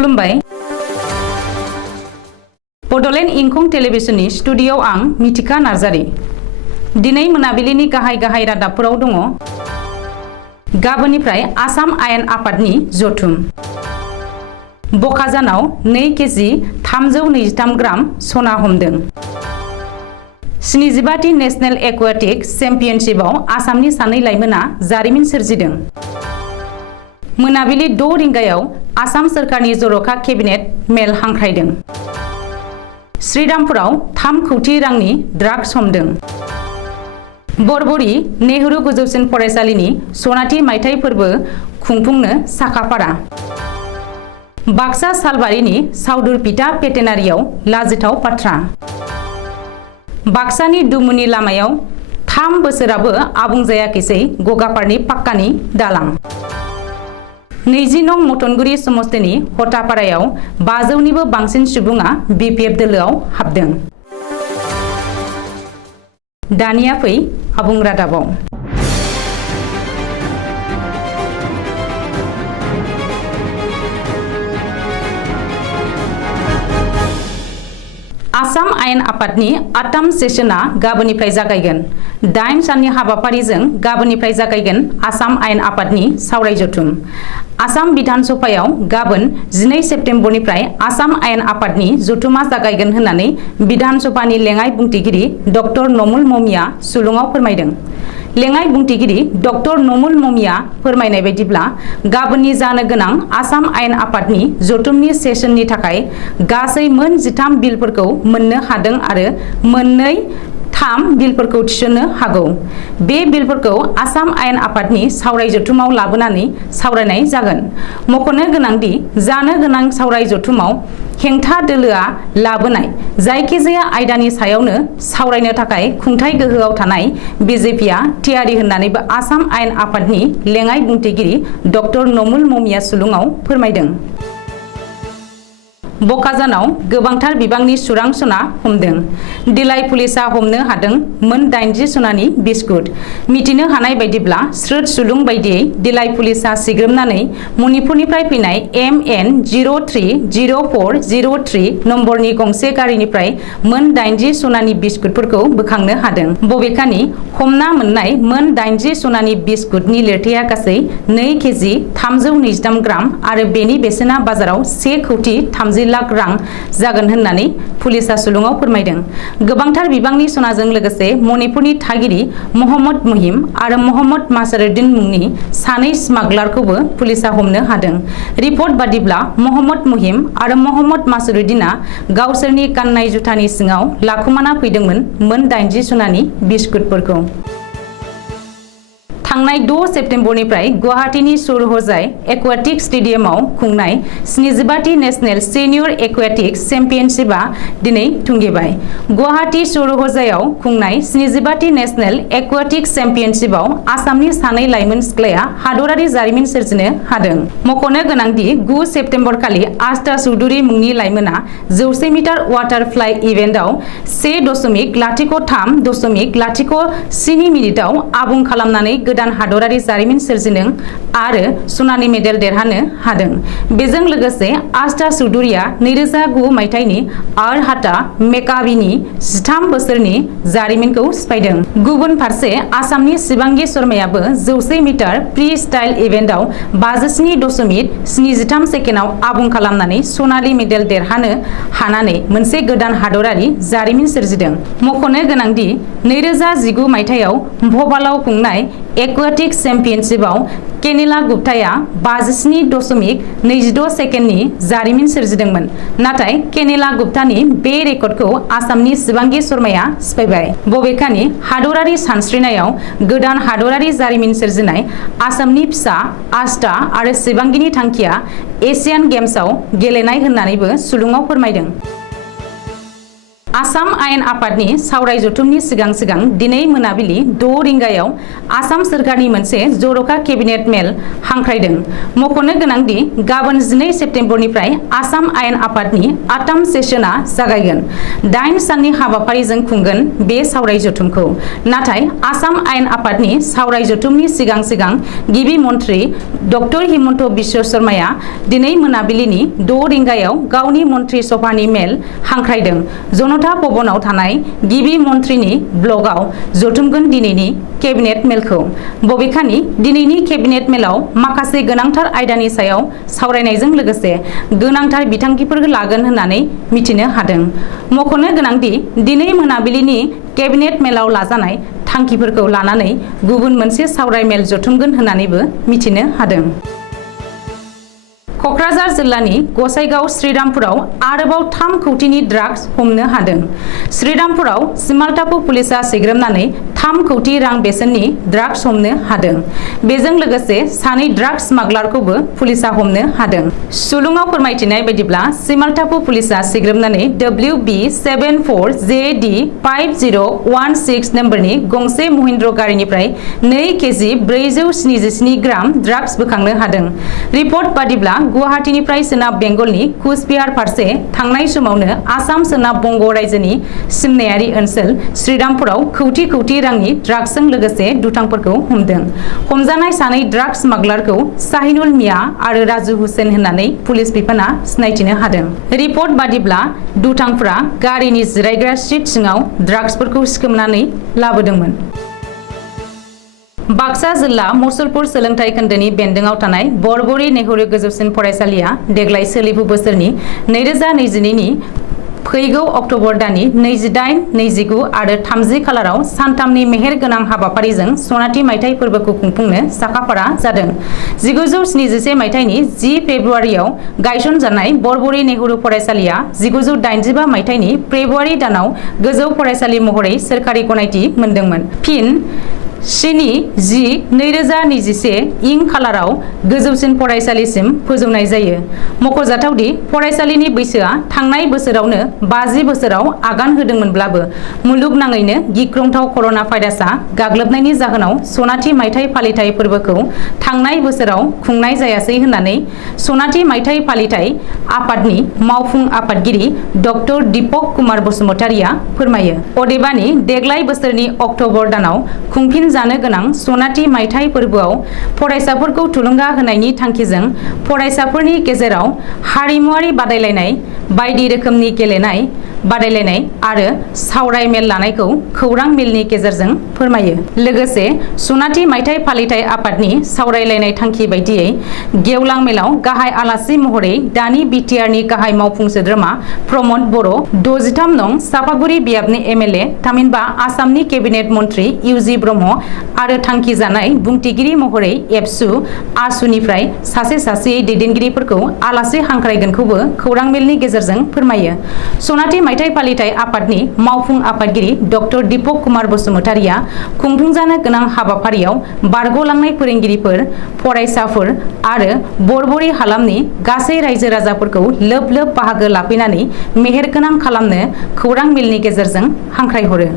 खुलुमबाय बडलेण्ड इंखं टेलिभिजननि स्टुडिय'आव आं मिथिका नार्जारी। दिनै मोनाबिलिनि गाहाय रादाबफोराव दङ। गाबोननिफ्राय आसाम आयेन आफादनि जथुम। बकाजानाव 2 केजि 323 ग्राम सना हमदों। 75थि नेशनेल एक्वाटिक चेम्पियनशिपआव आसामनि सानै लाइमोना जारिमिन सोरजिदों। मोनाबिलि 6 रिंगायाव आसाम सोरखारनि जर'खा केबिनेट मेल हांख्रायदों। श्रीरामपुराव 3 कौटि रांनि ड्राग्स हमदों। बरबरी नेहरू गोजौसिन फरायसालिनि सनाथि मायथाइ फोरबो खुंफुंनो साखाफारा। बाक्सा सालबारिनि सावदुरपिटा भेटेनारियाव लाजिथाव बाथ्रा। बाक्सानि दुमुनि लामायाव 3 बोसोराबो आबुं जायाखैसै गगापारनि पाक्कानि दालां। 20 नं मटनगुरि समस्तिनि हटापारायाव 500निबो बांसिन सुबुङा बिपिएफ दोलोआव हाबदों। दानिया फै आबुं रादाबाव। आसाम आयेन आफादनि 8 सेसना गाबोननिफ्राय जागायगोन। 8 साननि हाबाफारिजों गाबोननिफ्राय जागायगोन आसाम आयेन आफादनि सावराय जथुम। आसाम बिधान सभायाव गाबोन 12 सेप्तेम्बरनिफ्राय आसाम आयेन आफादनि जथुमा जागायगोन होननानै बिधान सभानि लेङाइ बुंथिगिरि डक्टर नमुल ममिया सुलुङाव फोरमायदों। लेङाइ बुंथिगिरि डक्टर नमुल ममिया फोरमायनाय बायदिब्ला गाबोननि जानो गोनां आसाम आयेन आफादनि जथुमनि सेसननि थाखाय गासै मोन 13 बिलफोरखौ मोननो हादों आरो मोननै 3 बिलफोरखौ थिसननो हागौ। बे बिलफोरखौ आसाम आयेन आफादनि सावराय जथुमाव लाबोनानै सावरायनाय जागोन। मख'नो गोनांदि जानो गोनां सावराय जथुमाव हेंथा दोलोआ लाबोनाय जायखिजाया आयदानि सायावनो सावरायनो थाखाय खुंथाय गोहोआव थानाय बिजेपिआ थियारि होननानैबो आसाम आयेन आफादनि लेङाइ बुंथिगिरि डक्टर नमुल ममिया सुलुङाव फोरमायदों। बकाजानाव गोबांथार बिबांनि सुरां सना हमदों। दिलाइ पुलिसा हमनो हादों मोन 80 सनानि बिस्कुट। मिथिनो हानाय बायदिब्ला स्रोद सुलुं बायदियै दिलाइ पुलिसा सिग्रोमनानै मणिपुरनिफ्राय फैनाय MN030403 नम्बरनि गंसे गारिनिफ्राय मोन 80 सनानि बिस्कुटफोरखौ बोखांनो हादों। बबेखानि हमना मोननाय मोन 80 सनानि बिस्कुटनि लिरथाया गासै 2 केजि 323 ग्राम आरो बेनि बेसेना बाजाराव 1 कौटि 30 लाख रां जागोन होननानै पुलिसा सुलुङाव फोरमायदों। गोबांथार बिबांनि सनाजों लोगोसे मणिपुरनि थागिरि महम्मद मुहिम आरो महम्मद मासरुद्दिन मुंनि सानै स्मागलारखौबो पुलिसा हमनो हादों। रिपर्ट बादिब्ला महम्मद मुहिम आरो महम्मद मासरुद्दिना गावसोरनि गाननाय जुथानि सिङाव लाखुमाना फैदोंमोन मोन 80 सनानि बिस्कुटफोरखौ। थांनाय 6 सेप्तेम्बरनिफ्राय गुवाहाटीनि सौरहजाय एक्वाटिक स्टेडियामाव खुंनाय 75थि नेशनेल सिनियर एक्वाटिक चेम्पियनशिपआ दिनै थुंगेबाय। गुवाहाटी सौरहजायाव खुंनाय 75थि नेशनेल एक्वाटिक चेम्पियनशिपआव आसामनि सानै लाइमोन सिख्लाया हादरारि जारिमिन सोरजिनो हादों। मख'नो गोनांदि 9 सेप्तेम्बर खालि आस्था चौधुरी मुंनि लाइमोना 100 मिटार वाटारफ्लाइ इभेन्टआव 1.03.07 मिनिटआव आबुं खालामनानै गोदान हादरारि जारिमिन सोरजिदों आरो सनानि मेडेल देरहानो हादों। बेजों लोगोसे आस्था चौधुरीया 2009 मायथाइनि आरहाटा मेकाबिनि 13 बोसोरनि जारिमिनखौ सिफायदों। गुबुन फारसे आसामनि शिबांगी शर्मायाबो 100 मिटार फ्री स्टाइल इभेन्टआव 57.73 सेकेन्डआव आबुं खालामनानै सनानि मेडेल देरहानो हानानै मोनसे गोदान हादरारि जारिमिन सोरजिदों। मख'नो गोनांदि 2019 मायथाइयाव भ'पालाव खुंनाय एक्वाटिक चेम्पियनशिपआव केनिला गुप्ताया 57.26 सेकेन्डनि जारिमिन सोरजिदोंमोन। नाथाय केनिला गुप्तानि बे रेकर्डखौ आसामनि शिबांगी शर्माया सिफायबाय। बबेखानि हादरारि सानस्रिनायाव गोदान हादरारि जारिमिन सोरजिनाय आसामनि फिसा आस्था आरो शिबांगीनि थांखिया एशियान गेम्सआव गेलेनाय होननानैबो सुलुङाव फोरमायदों। आसाम आयेन आफादनि सावराय जथुमनि सिगां दिनै मोनाबिलि 6 रिंगायाव आसाम सोरखारनि मोनसे जर'खा केबिनेट मेल हांख्रायदों। मख'नो गोनांदि गाबोन 12 सेप्तेम्बरनिफ्राय आसाम आयेन आफादनि 8 सेसना जागायगोन। 8 साननि हाबाफारिजों खुंगोन बे सावराय जथुमखौ। नाथाय आसाम आयेन आफादनि सावराय जथुमनि सिगां गिबि मन्थ्रि डक्टर हिमन्त बिश्व शर्माया दिनै मोनाबिलिनि 6 रिंगायाव गावनि मन्थ्रि सभानि मेल हांख्रायदों। जनता भवनाव थानाय गिबि मन्थ्रिनि ब्लकआव जथुमगोन दिनैनि केबिनेट मेलखौ। बबेखानि दिनैनि केबिनेट मेलाव माखासे गोनांथार आयदानि सायाव सावरायनायजों लोगोसे गोनांथार बिथांखिफोर लागोन होननानै मिथिनो हादों। मख'नो गोनांदि दिनै मोनाबिलिनि केबिनेट मेलाव लाजानाय थांखिफोरखौ लानानै गुबुन मोनसे सावराय मेल जथुमगोन होननानैबो मिथिनो हादों। क'क्राझार जिल्लानि गसाइगाव श्रीरामपुराव आरोबाव 3 कौटिनि ड्राग्स हमनो हादों। श्रीरामपुराव सिमालटापु पुलिसा सिग्रोमनानै 3 कौटि रां बेसेननि ड्राग्स हमनो हादों। बेजों लोगोसे सानै ड्राग्स स्मागलारखौबो पुलिसा हमनो हादों। सुलुङाव फोरमायथिनाय बायदिब्ला सिमालटापु पुलिसा सिग्रोमनानै WB74JD 5016 नम्बरनि गंसे महिन्द्र गारिनिफ्राय 2 केजि 477 ग्राम ड्राग्स बोखांनो हादों। रिपर्ट बादिब्ला गुवाहाटीनिफ्राय सोनाब बेंगलनि कुचबिहार फारसे थांनाय समावनो आसाम सोनाब बंग रायजोनि सिमनायारि ओनसोल श्रीरामपुराव कौटि रांनि ड्राग्सजों लोगोसे दुथांफोरखौ हमदों। हमजानाय सानै ड्राग्स स्मागलारखौ शाहिनुल मिया आरो राजु हुसेन होननानै पुलिस बिफाना सिनायथिनो हादों। रिपर्ट बादिब्ला दुथांफोरा गारिनि जिरायग्रा सीट सिङाव ड्राग्सफोरखौ सिखोमनानै लाबोदोंमोन। बाक्सा जिल्ला मुसलपुर सोलोंथाइ खोन्दोनि बेन्दोंआव थानाय बरबरि नेहरू गोजौसिन फरायसालिया देग्लाय सोलिफु बोसोरनि 2022 नि फैगौ अक्ट'बर दाननि 28, 29 आरो 30 खालाराव सानथामनि मेहेर गोनां हाबाफारिजों सनाथि मायथाइ फोरबोखौ खुंफुंनो साखाफारा जादों। 1971 मायथाइनि 10 फेब्रुवारियाव गायसनजानाय बरबरि नेहरू फरायसालिया 1985 मायथाइनि फेब्रुवारि दानाव गोजौ फरायसालि महरै सोरखारि गनायथि मोनदोंमोन। फिन 7/10/2021 इं खालाराव गोजौसिन फरायसालिसिम फोजौनाय जायो। मख'जाथावदि फरायसालिनि बैसोआ थांनाय बोसोरावनो 50 बोसोराव आगान होदोंमोनब्लाबो मुलुगनाङैनो गिख्रंथाव कर'ना भाइरासआ गाग्लोबनायनि जाहोनाव सनाथि मायथाइ फालिथाय फोरबोखौ थांनाय बोसोराव खुंनाय जायासै होननानै सनाथि मायथाइ फालिथाय आफादनि मावफुं आफादगिरि डक्टर दीपक कुमार बसुमतारिया फोरमायो। अदेबानि देग्लाय बोसोरनि अक्ट'बर दानाव खुंफिन जानो गोनां सनाथि मायथाइ फोरबोआव फरायसाफोरखौ थुलुंगा होनायनि थांखिजों फरायसाफोरनि गेजेराव हारिमुआरि बादायलायनाय, बायदि रोखोमनि गेलेनाय बादायलायनाय आरो सावराय मेल लानायखौ खौरां मेलनि गेजेरजों फोरमायो। लोगोसे सनाथि मायथाइ फालिथाय आफादनि सावरायलायनाय थांखि बायदियै गेवलां मेलाव गाहाय आलासि महरै दानि बिटिआरनि गाहाय मावफुं सोद्रोमा प्रमद बर', 63 नं सापागुरि बियाबनि MLA थामहिनबा आसामनि केबिनेट मन्थ्रि इउजि ब्रह्म आरो थांखि जानाय बुंथिगिरि महरै एबसु आसुनिफ्राय सासे दैदेनगिरिफोरखौ आलासि हांख्रायगोनखौबो खौरां मेलनि गेजेरजों फोरमायो। सनाथि मायथाइ फालिथाय आफादनि मावफुं आफादगिरि डक्टर दीपक कुमार बसुमतारिया खुंफुंजानो गोनां हाबाफारियाव बारग'लांनाय फोरोंगिरिफोर, फरायसाफोर आरो बरबरि हालामनि गासै रायजो राजाफोरखौ लोब बाहागो लाफैनानै मेहेरगोनां खालामनो खौरां मेलनि गेजेरजों हांख्रायहरो।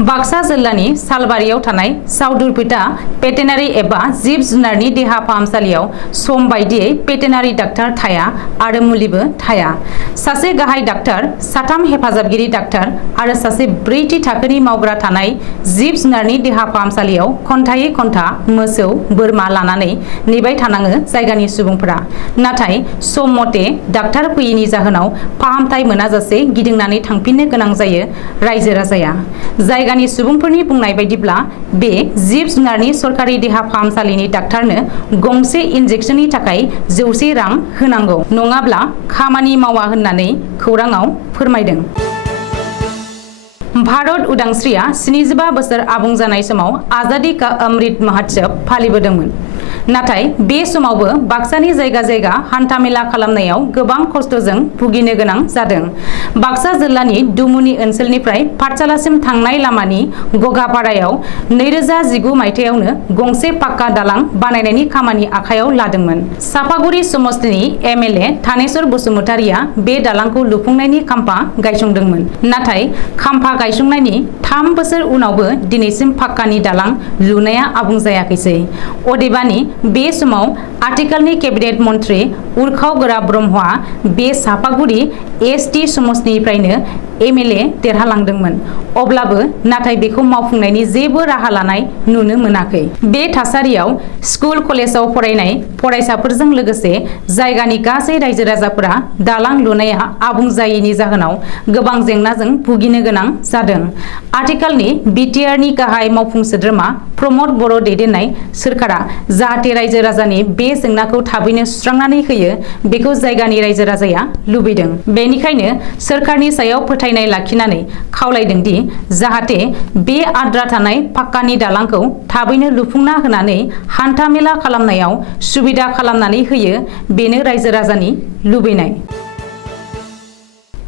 बाक्सा जिल्लानि सालबारियाव थानाय साउदुरपेटा भेटेनारि एबा जिब जुनारनि देहा फाहामसालियाव सम बायदियै भेटेनारि डाक्टार थाया आरो मुलिबो थाया। सासे गाहाय डाक्टार, 3 हेफाजाबगिरि डाक्टार आरो सासे 4थि थाखोनि मावग्रा थानाय जिब जुनारनि देहा फाहामसालियाव घन्टायै घन्टा मोसौ, बोरमा लानानै नेबाय थानाङो जायगानि सुबुंफोरा। नाथाय सम मथे डाक्टार फैयैनि जाहोनाव फाहामथाय मोनाजासे गिदिंनानै थांफिननो गोनां जायो रायजो राजाया। जायगानि सुबुंफोरनि बुंनाय बायदिब्ला बे जिब जुनारनि सरकारि देहा फाहामसालिनि डाक्टारनो गंसे इन्जेक्सननि थाखाय 100 रां होनांगौ, नङाब्ला खामानि मावा होननानै खौराङाव फोरमायदों। भारत उदांस्रिया 75 बोसोर आबुं जानाय समाव आजादी का अमृत महोत्सव फालिबोदोंमोन। नाथाय बे समावबो बाक्सानि जायगा जायगा हान्थामेला खालामनायाव गोबां खस्थ'जों भुगिनो गोनां जादों। बाक्सा जिल्लानि दुमुनि ओनसोलनिफ्राय पाठशालासिम थांनाय लामानि गगापारायाव 2019 मायथाइयावनो गंसे पाक्का दालां बानायनायनि खामानि आखायाव लादोंमोन। सापागुरि समस्तिनि एमएलए थानेश्वर बसुमतारिया बे दालांखौ लुफुंनायनि खाम्फा गायसंदोंमोन। नाथाय खाम्फा गायसंनायनि 3 बोसोर उनावबो दिनैसिम पाक्कानि दालां लुनाया आबुं जायाखैसै। अदेबानि बे समाव आथिखालनि केबिनेट मन्त्रि उर्खाव गोरा ब्रह्मआ बे सापागुरि एसटि समस्तिनिफ्रायनो एमएलए देरहालांदोंमोन। अब्लाबो नाथाय बेखौ मावफुंनायनि जेबो राहा लानाय नुनो मोनाखै। बे थासारियाव स्कुल कलेजाव फरायनाय फरायसाफोरजों लोगोसे जायगानि गासै रायजो राजाफोरा दालां लुनाया आबुं जायैनि जाहोनाव गोबां जेंनाजों भुगिनो गोनां जादों। आथिखालनि बिटिआरनि गाहाय मावफुं सोद्रोमा प्रमद बर' दैदेननाय सोरखारा जाहाथे रायजो राजानि बे जेंनाखौ थाबैनो सुस्रांनानै होयो बेखौ जायगानि रायजो राजाया लुबैदों। बेनिखायनो सोरखारनि सायाव फोथायनाय लाखिनानै खावलायदों दि जाहाथे बे आद्रा थानाय पाक्कानि दालांखौ थाबैनो लुफुंना होनानै हान्था मेला खालामनायाव सुबिदा खालामनानै होयो बेनो रायजो राजानि लुबैनाय।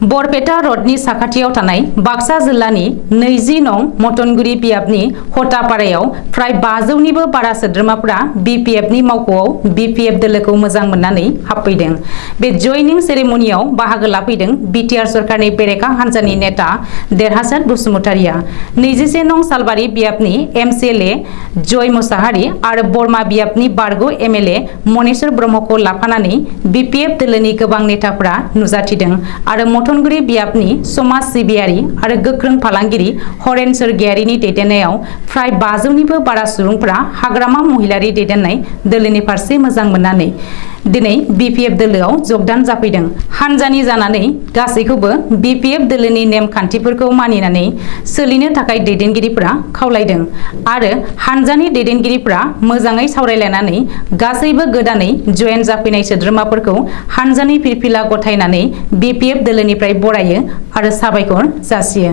बरपेटा रडनि साखाथियाव थानाय बाक्सा जिल्लानि 20 नं मटनगुरि बियाबनि हतापारायाव फ्राय 500निबो बारा सोद्रोमाफोरा बिपिएफनि मावख'आव बिपिएफ दोलोखौ मोजां मोननानै हाबफैदों। बे जयनिं सेरेमनियाव बाहागो लाफैदों बिटिआर सरकारनि बेरेखा हान्जानि नेता देरहासार बसुमतारिया। 21 नं सालबारि बियाबनि एमसिएलए जय मुसाहारि आरो बरमा बियाबनि बारग' एमएलए मनेश्वर ब्रह्मखौ लाफानानै बिपिएफ दोलोनि गोबां नेताफोरा नुजाथिदों आरो मटनगुरि बियाबनि समाज सिबियारि आरो गोख्रों फालांगिरि हरेन सोरगियारिनि दैदेननायाव फ्राय 500निबो बारा सुबुंफोरा हाग्रामा महिलारि दैदेननाय दोलोनि फारसे मोजां मोननानै दिनै बिपिएफ दोलोआव जगदान जाफैदों। हानजानि जानानै गासैखौबो बिपिएफ दोलोनि नेम खान्थिफोरखौ मानिनानै सोलिनो थाखाय दैदेनगिरिफोरा खावलायदों आरो हानजानि दैदेनगिरिफोरा मोजाङै सावरायलायनानै गासैबो गोदानै जयेन जाफैनाय सोद्रोमाफोरखौ हानजानि फिरफिला गथायनानै बिपिएफ दोलोनिफ्राय बरायो आरो साबायखर जासियो।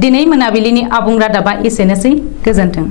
दिनै मोनाबिलिनि आबुं रादाबा एसेनोसै। गोजोन्थों।